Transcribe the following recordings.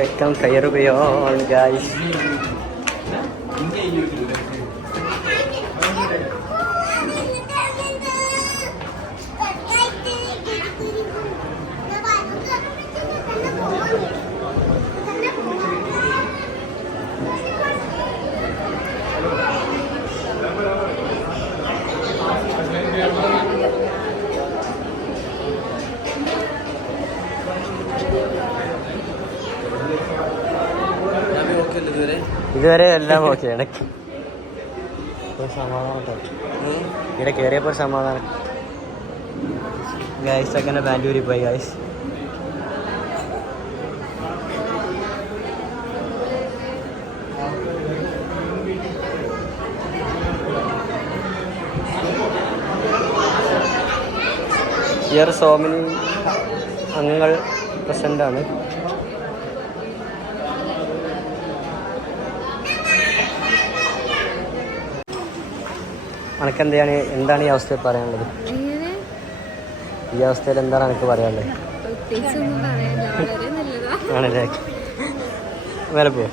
ചെക്കൻ കയറുകയാണ് ഗൈസ്. ഇതുവരെ എല്ലാം ഓക്കെയാണ്. സമാധാനം ഇവിടെ കയറിയപ്പോൾ സമാധാനം. ഗൈസ് അങ്ങനെ ബാംഗ്ലൂരിൽ പോയി ഗൈസ്. ഇയർ സോ മെനി അംഗങ്ങൾ പ്രസൻ്റാണ്. എന്താണ് ഈ അവസ്ഥയിൽ പറയാനുള്ളത്? ഈ അവസ്ഥയിൽ എന്താണ് എനിക്ക് പറയാനുള്ളത്? ആണല്ലേ, മേലെ പോ.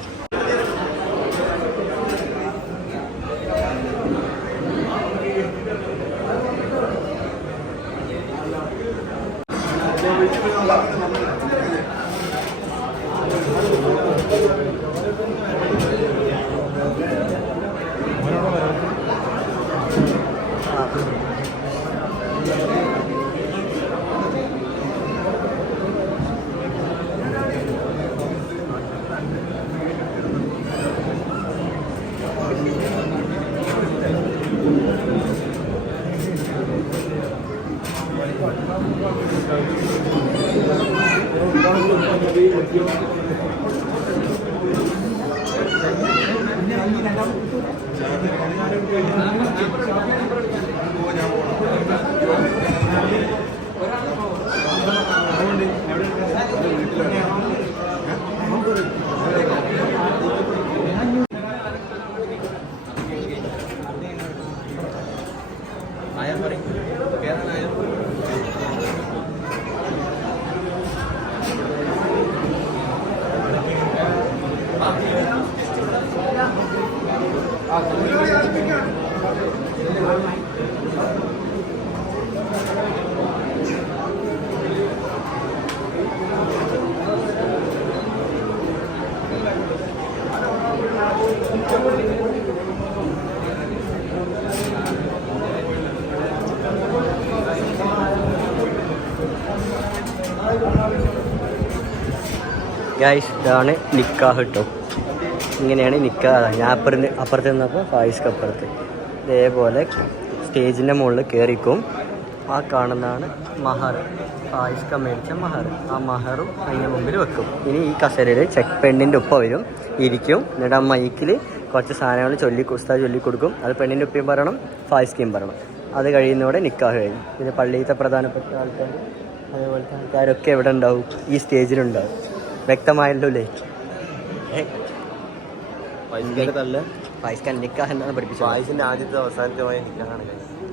ഗൈസ് ഇതാണ് നിക്കാഹ് കേട്ടോ. ഇങ്ങനെയാണ് നിക്കാഹ്. ഞാൻ അപ്പുറത്ത് നിന്നപ്പോൾ ഫായിസ്ക്ക് അപ്പുറത്ത് ഇതേപോലെ സ്റ്റേജിൻ്റെ മുകളിൽ കയറിക്കും. ആ കാണുന്നതാണ് മഹർ, ഫായിസ്ക്ക മേടിച്ച മഹർ. ആ മഹറും അതിൻ്റെ മുമ്പിൽ വെക്കും. ഇനി ഈ കസേരയിൽ ചെക്ക് പെണ്ണിൻ്റെ ഉപ്പ വരും, ഇരിക്കും. എന്നിട്ട് ആ മൈക്കിൽ കുറച്ച് സാധനങ്ങൾ ഉസ്താദ് ചൊല്ലിക്കൊടുക്കും. അത് പെണ്ണിൻ്റെ ഉപ്പയും പറയണം, ഫായിസ്ക്കയും പറയണം. അത് കഴിയുന്നതോടെ നിക്കാഹ് കഴിഞ്ഞു. പിന്നെ പള്ളിയിലത്തെ പ്രധാനപ്പെട്ട ആൾക്കാർ, അതേപോലത്തെ ആൾക്കാരൊക്കെ എവിടെ ഉണ്ടാവും? ഈ സ്റ്റേജിലുണ്ടാവും. വ്യക്തമായല്ലോ അല്ലേ? ഫായിസ്ക്ക നിക്കാഹ് എന്നാണ് പഠിപ്പിച്ചത്. ഫായിസിൻ്റെ ആദ്യത്തെ അവസാനത്തെ നിക്കാഹാണ്.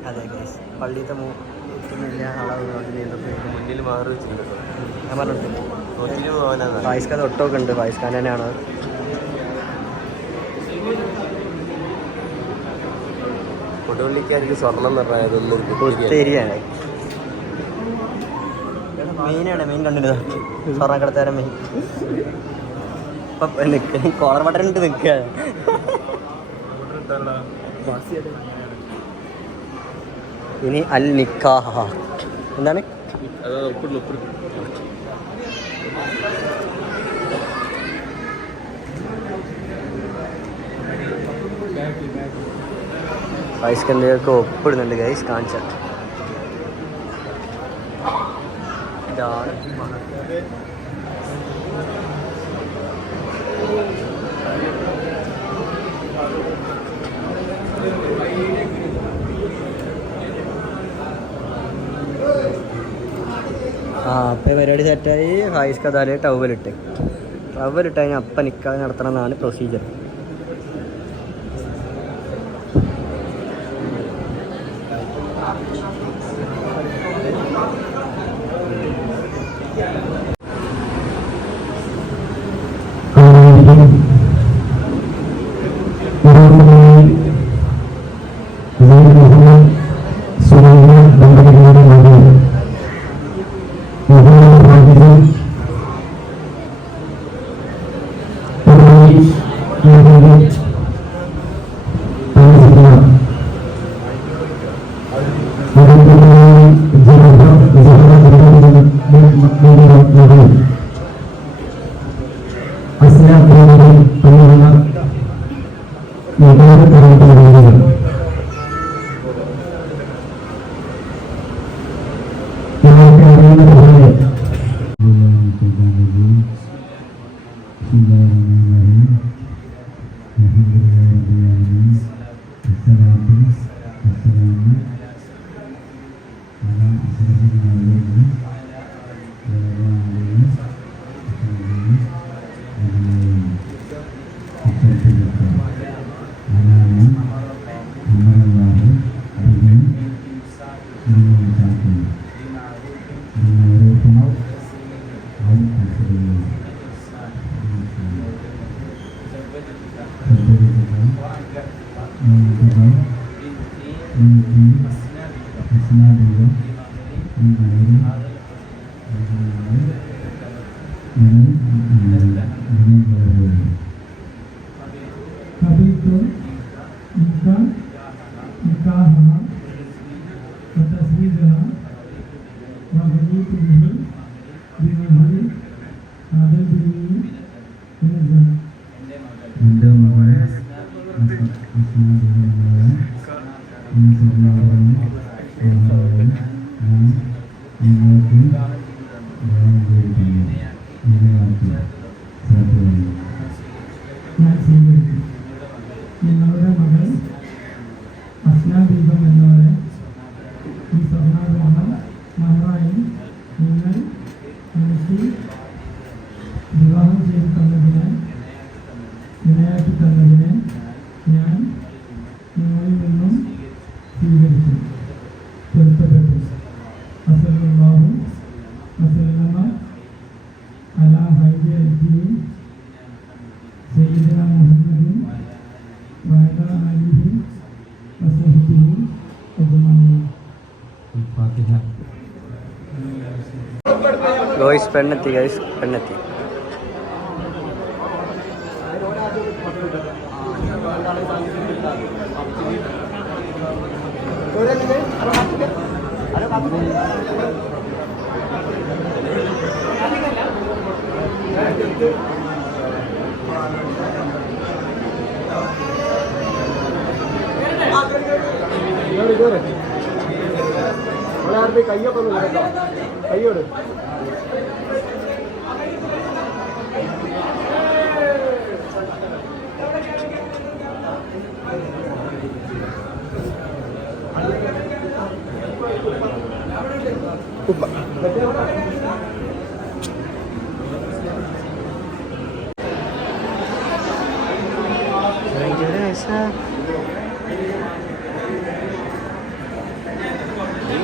അതെ ഗൈസ്, പള്ളിയിലത്തെ മുന്നിൽ മാറി വെച്ചിട്ടുണ്ട്. ഞാൻ പറഞ്ഞിട്ടുണ്ട് ഫായിസ്ക്ക തൊട്ടൊക്കെ ഉണ്ട്. ഫായിസ്ഖാൻ തന്നെയാണ്. കൊടുവള്ളിക്കാർക്ക് സ്വർണം എന്ന് പറഞ്ഞാൽ മെയിനാണ്. മെയിൻ കണ്ടിട്ട് സ്വർണ്ണം കിടത്താരം മെയിൻ. ഇപ്പം കോളർ ബട്ടൺ ഇട്ട് നിൽക്കുക. ഇനി അൽ നിക്കാഹ് എന്താണ്? ഫായിസ്ക്കൻ്റെയൊക്കെ ഒപ്പിടുന്നുണ്ട് ഗൈസ്. കാണിച്ച ഇതാണ് അപ്പം പരിപാടി സെറ്റായി. ഫായിസ്ക്ക തലയിൽ ടവലിട്ട് കഴിഞ്ഞാൽ അപ്പം നിക്കാഹ് നടത്തണം എന്നാണ് പ്രൊസീജിയർ. നിങ്ങളുടെ മകൾ അസ്നാദീപം എന്നവരെ ഈ സ്വർണ്ണാഭരണം മഹറായി നിങ്ങൾ എനിക്ക് വിവാഹം ചെയ്ത് തന്നതിന് ഇണയാക്കി തന്നതിന് ഞാൻ നിങ്ങളിൽ നിന്നും സ്വീകരിച്ചു, പൊരുത്തപ്പെട്ടു. അസലുള്ളാഹു വസല്ലമ അലാ ഹൈദി സയ്യിദന മുഹമ്മദിൻ വഅലാ ആലിഹി വസഹ്ബിഹി അജ്മഈൻ. ഫാത്തിഹ. ഗോയ്സ് പെണ്ണെത്തി, ഗൈസ് പെണ്ണെത്തി. കയ്യോട്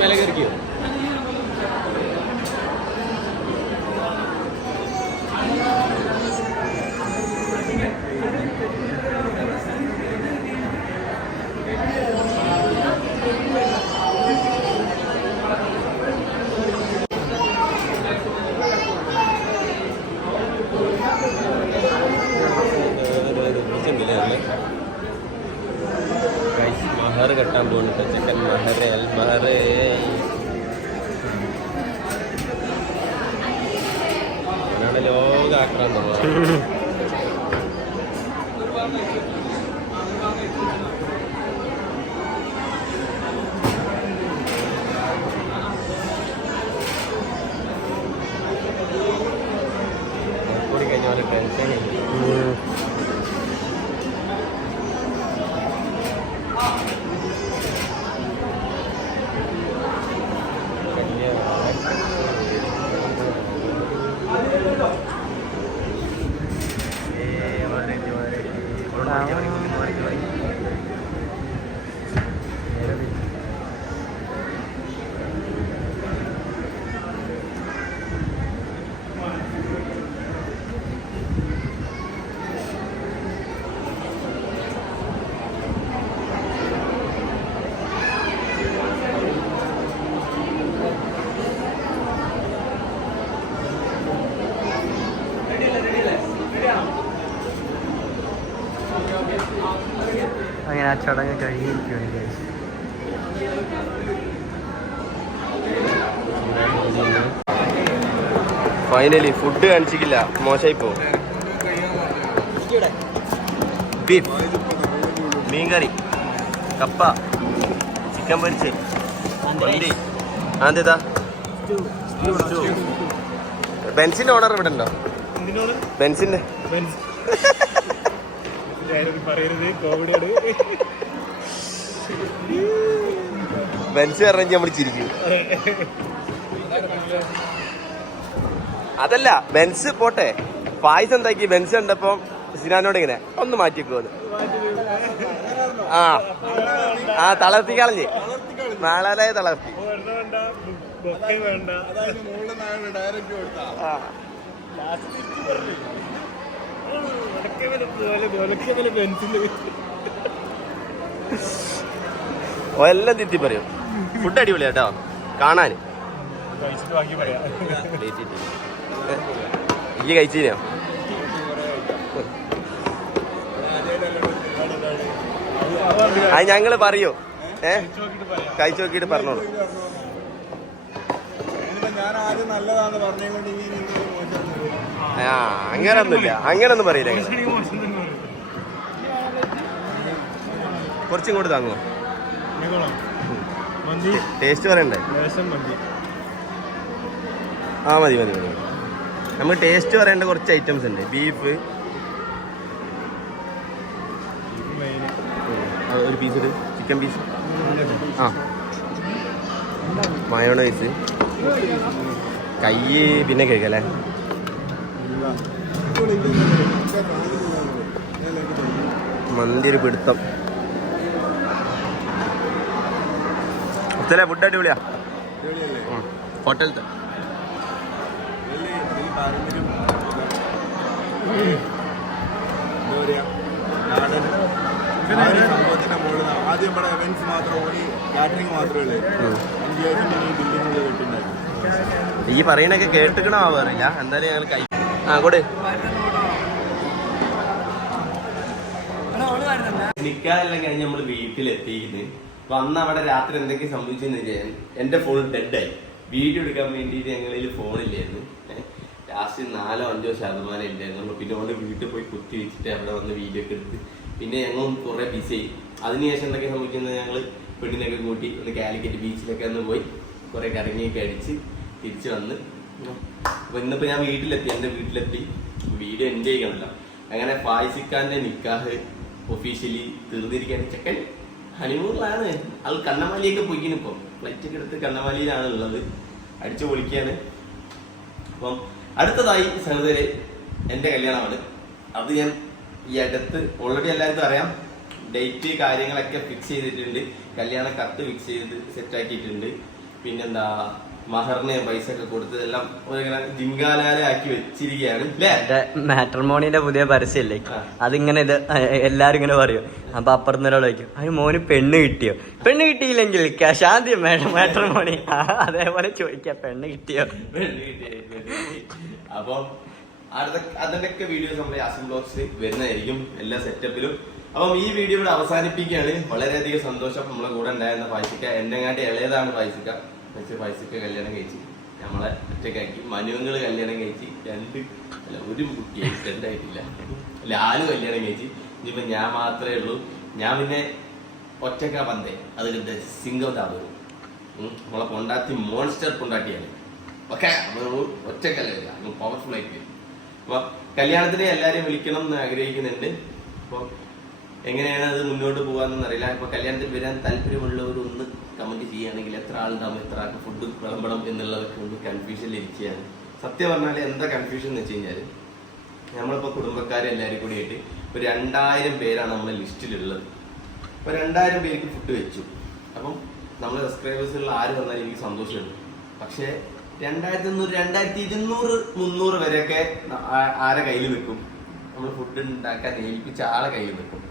മേലെ കയറിക്കോ. മഹർ കെട്ടാൻ പോകുന്നുണ്ട്. ചെക്കൻ മഹർ അൽ മഹർ ലോക ആക്രാന്തമാണ്. കൂടി കഴിഞ്ഞ പോലെ ടെൻഷൻ അങ്ങനെ ആ ചടങ്ങ് കഴിഞ്ഞിരിക്കുകയാണ് ഗൈസ്. ഫൈനലി ഫുഡ് കാണിച്ചിട്ടില്ല, മോശമായി പോകും. ബീഫ്, മീൻകറി, കപ്പ, ചിക്കൻ പൊരിച്ച്, മന്തി. അതെന്താ ബെൻസിന്റെ ഓണർ ഇവിടെ ഉണ്ടോ? ബെൻസിന്റെ ബെൻസ് പറഞ്ഞ നമ്മൾ ചിരിക്കും. അതല്ല, ബെൻസ് പോട്ടെ, പായസം എന്താക്കി ബെൻസ് കണ്ടപ്പം സിനാനോട് ഇങ്ങനെ ഒന്ന് മാറ്റിക്കുവത്. ആ തളർത്തി കളഞ്ഞ്, വളരെ തളർത്തി. എല്ലാം തിരുത്തി പറയും. ഫുഡ് അടിപൊളി കേട്ടോ കാണാൻ. ഈ കഴിച്ചോ? അത് ഞങ്ങള് പറയൂ. കഴിച്ചു നോക്കിട്ട് പറഞ്ഞോളൂ. അങ്ങനൊന്നും പറയില്ല. കുറച്ചും കൂടി താങ്ങോ? ടേസ്റ്റ് പറയണ്ടേ? ആ മതി. നമുക്ക് ടേസ്റ്റ് പറയേണ്ട കുറച്ച് ഐറ്റംസ് ഉണ്ട്. ബീഫ് ഒരു പീസ് ഇട്, ചിക്കൻ പീസ്. ആ മയോണൈസ് കൈ പിന്നെ കഴിക്കല്ലേ. മന്തി ഒരു പിടുത്തം. ഫുഡ് അടിപൊളിയാ. ഹോട്ടലത്തെ ആദ്യം ഇവിടെ ഇവന്റ്സ് മാത്രമേ കാറ്ററിംഗ് മാത്രമേ ഈ പറയണൊക്കെ കേട്ടിക്കണോ ആവാറില്ല. എന്തായാലും ഞങ്ങൾ കൈ കൊടു. നിക്കാതെല്ലാം കഴിഞ്ഞ് നമ്മൾ വീട്ടിലെത്തിയിരുന്നു. വന്ന അവിടെ രാത്രി എന്തൊക്കെ സംഭവിച്ചെന്ന് വെച്ചാൽ എന്റെ ഫോൺ ഡെഡായി. വീഡിയോ എടുക്കാൻ വേണ്ടിയിട്ട് ഞങ്ങളിൽ ഫോണില്ലായിരുന്നു. ലാസ്റ്റ് 4-5% ഇല്ലായിരുന്നു. പിന്നെ അവിടെ വീട്ടിൽ പോയി കുത്തി വെച്ചിട്ട് അവിടെ വന്ന് വീഡിയോ ഒക്കെ എടുത്ത് പിന്നെ ഞങ്ങളും കുറെ ബിസി ആയി. അതിനുശേഷം എന്തൊക്കെ സംഭവിക്കുന്നത്, ഞങ്ങൾ പെണ്ണിനൊക്കെ കൂട്ടി ഒന്ന് കാലിക്കറ്റ് ബീച്ചിലൊക്കെ ഒന്ന് പോയി കുറെ കറങ്ങിയൊക്കെ അടിച്ച് തിരിച്ചു വന്ന്. അപ്പൊ ഇന്നിപ്പോ ഞാൻ എന്റെ വീട്ടിലെത്തി വീഡിയോ എൻജോയ് ചെയ്യണല്ലോ. അങ്ങനെ ഫായിസിക്കാന്റെ നിക്കാഹ് ഒഫീഷ്യലി തീർന്നിരിക്കുകയാണ്. ചെക്കൻ ഹണിമൂണിലാണ്. ആൾ കണ്ണമാലിയൊക്കെ പോയിക്കുന്നു. ഇപ്പം ഫ്ലൈറ്റ് ഒക്കെ എടുത്ത് കണ്ണമാലിയിലാണ് ഉള്ളത്. അടിച്ചു പൊളിക്കാണ്. അപ്പം അടുത്തതായി സഹോദരൻ എന്റെ കല്യാണമാണ്. അത് ഞാൻ ഈ അടുത്ത് ഓൾറെഡി എല്ലാവർക്കും അറിയാം. ഡേറ്റ് കാര്യങ്ങളൊക്കെ ഫിക്സ് ചെയ്തിട്ടുണ്ട്. കല്യാണ കത്ത് ഫിക്സ് ചെയ്ത് സെറ്റ് ആക്കിയിട്ടുണ്ട്. പിന്നെന്താ മഹറിന് പൈസ ഒക്കെ കൊടുത്തതെല്ലാം ജിങ്കാലാലെ ആക്കി വെച്ചിരിക്കുകയാണ്. മാട്രിമോണിയുടെ പുതിയ പരസ്യല്ലേ, അതിങ്ങനെ ഇത് എല്ലാരും ഇങ്ങനെ പറയും. അപ്പൊ അപ്പുറത്തൊരാൾ ചോദിക്കും, അതിന് മോന് പെണ്ണ് കിട്ടിയോ? പെണ്ണ് കിട്ടിയില്ലെങ്കിൽ ശാന്തി മാട്രിമോണി അതേപോലെ ചോദിക്കാം, പെണ്ണ് കിട്ടിയോ? അപ്പൊ അതിന്റെയൊക്കെ വീഡിയോസ് നമ്മുടെ യാസിൻ ബ്ലോഗ്സിൽ വരുന്നതായിരിക്കും എല്ലാ സെറ്റപ്പിലും. അപ്പം ഈ വീഡിയോ ഇവിടെ അവസാനിപ്പിക്കുകയാണ്. വളരെയധികം സന്തോഷം നമ്മളെ കൂടെ ഉണ്ടായിരുന്ന ഫായിസിക്ക. എന്നെങ്ങാട്ടി ഇളയതാണ് ഫായിസിക്ക. ഫായിസിക്ക കല്യാണം കഴിച്ച് നമ്മളെ ഒറ്റക്കാക്കി. മനുവങ്ങള് കല്യാണം കഴിച്ച് ഒരു കുട്ടിയായി രണ്ടായിട്ടില്ല. ലാലു കല്യാണം കഴിച്ച്. ഇനിയിപ്പോ ഞാൻ മാത്രമേ ഉള്ളൂ. ഞാൻ പിന്നെ ഒറ്റക്കാ പന്തേ. അത് കണ്ട് സിംഗം താപൂർ നമ്മളെ പൊണ്ടാത്തി മോൺസ്റ്റർ പൊണ്ടാട്ടിയാണ്. ഓക്കെ ഒറ്റക്കല്ല പവർഫുൾ ആയിട്ട്. അപ്പൊ കല്യാണത്തിന് എല്ലാരെയും വിളിക്കണം എന്ന് ആഗ്രഹിക്കുന്നുണ്ട്. അപ്പൊ എങ്ങനെയാണ് അത് മുന്നോട്ട് പോകാമെന്ന് അറിയില്ല. ഇപ്പൊ കല്യാണത്തിൽ വരാൻ താല്പര്യമുള്ളവർ ഒന്ന് കമന്റ് ചെയ്യുകയാണെങ്കിൽ എത്ര ആളുണ്ടാവും, എത്ര ആൾക്ക് ഫുഡ് വിളമ്പണം എന്നുള്ളതൊക്കെ ഒന്ന് കൺഫ്യൂഷനിലിരിക്കുകയാണ്. സത്യം പറഞ്ഞാൽ എന്താ കൺഫ്യൂഷൻ എന്ന് വെച്ച് കഴിഞ്ഞാൽ, നമ്മളിപ്പോ കുടുംബക്കാരെ എല്ലാവരും കൂടി ആയിട്ട് ഒരു 2000 പേരാണ് നമ്മളെ ലിസ്റ്റിലുള്ളത്. അപ്പൊ 2000 പേർക്ക് ഫുഡ് വെച്ചു. അപ്പം നമ്മളെ സബ്സ്ക്രൈബേഴ്സുള്ള ആര് വന്നാലും എനിക്ക് സന്തോഷമുണ്ട്. പക്ഷെ 2500, 2200, 300 വരെയൊക്കെ ആരെ കയ്യിൽ നിൽക്കും? നമ്മൾ ഫുഡ് ഉണ്ടാക്കാൻ ഏൽപ്പിച്ച ആളെ കയ്യിൽ നിൽക്കും.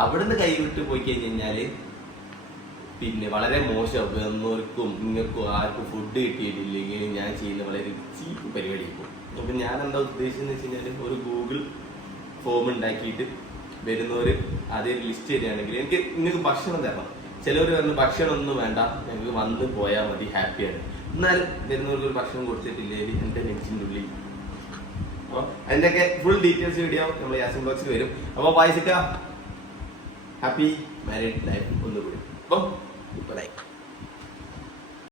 അവിടുന്ന് കൈവിട്ട് പോയി കഴിഞ്ഞാല് പിന്നെ വളരെ മോശം. എന്നോർക്കും ഇങ്ങൾക്കും ആർക്കും ഫുഡ് കിട്ടിയിട്ടില്ലെങ്കിൽ ഞാൻ ചെയ്യുന്ന വളരെ ചീപ്പ് പരിപാടിയായിരിക്കും. അപ്പൊ ഞാൻ എന്താ ഉദ്ദേശിച്ചെന്ന് വെച്ച് കഴിഞ്ഞാൽ, ഒരു ഗൂഗിൾ ഫോം ഉണ്ടാക്കിയിട്ട് വരുന്നവര് അതേ ലിസ്റ്റ് തരികയാണെങ്കിൽ നിങ്ങൾക്ക് ഭക്ഷണം തരണം. ചിലവർ പറഞ്ഞു ഭക്ഷണം ഒന്നും വേണ്ട, ഞങ്ങൾക്ക് വന്ന് പോയാൽ മതി, ഹാപ്പിയാണ്. എന്നാലും വരുന്നവർക്ക് ഒരു ഭക്ഷണം കൊടുത്തിട്ടില്ലെങ്കിൽ എന്റെ നെഞ്ചിന്റെ ഉള്ളിൽ. അപ്പൊ അതിന്റെയൊക്കെ ഫുൾ ഡീറ്റെയിൽസ് വീഡിയോ നമ്മൾ യാസിൻ ബ്ലോഗ്സിൽ വരും. അപ്പൊ ഫായിസിക്ക ഹാപ്പി മാരീഡ് ലൈഫ് ഒന്നുകൂടി. അപ്പം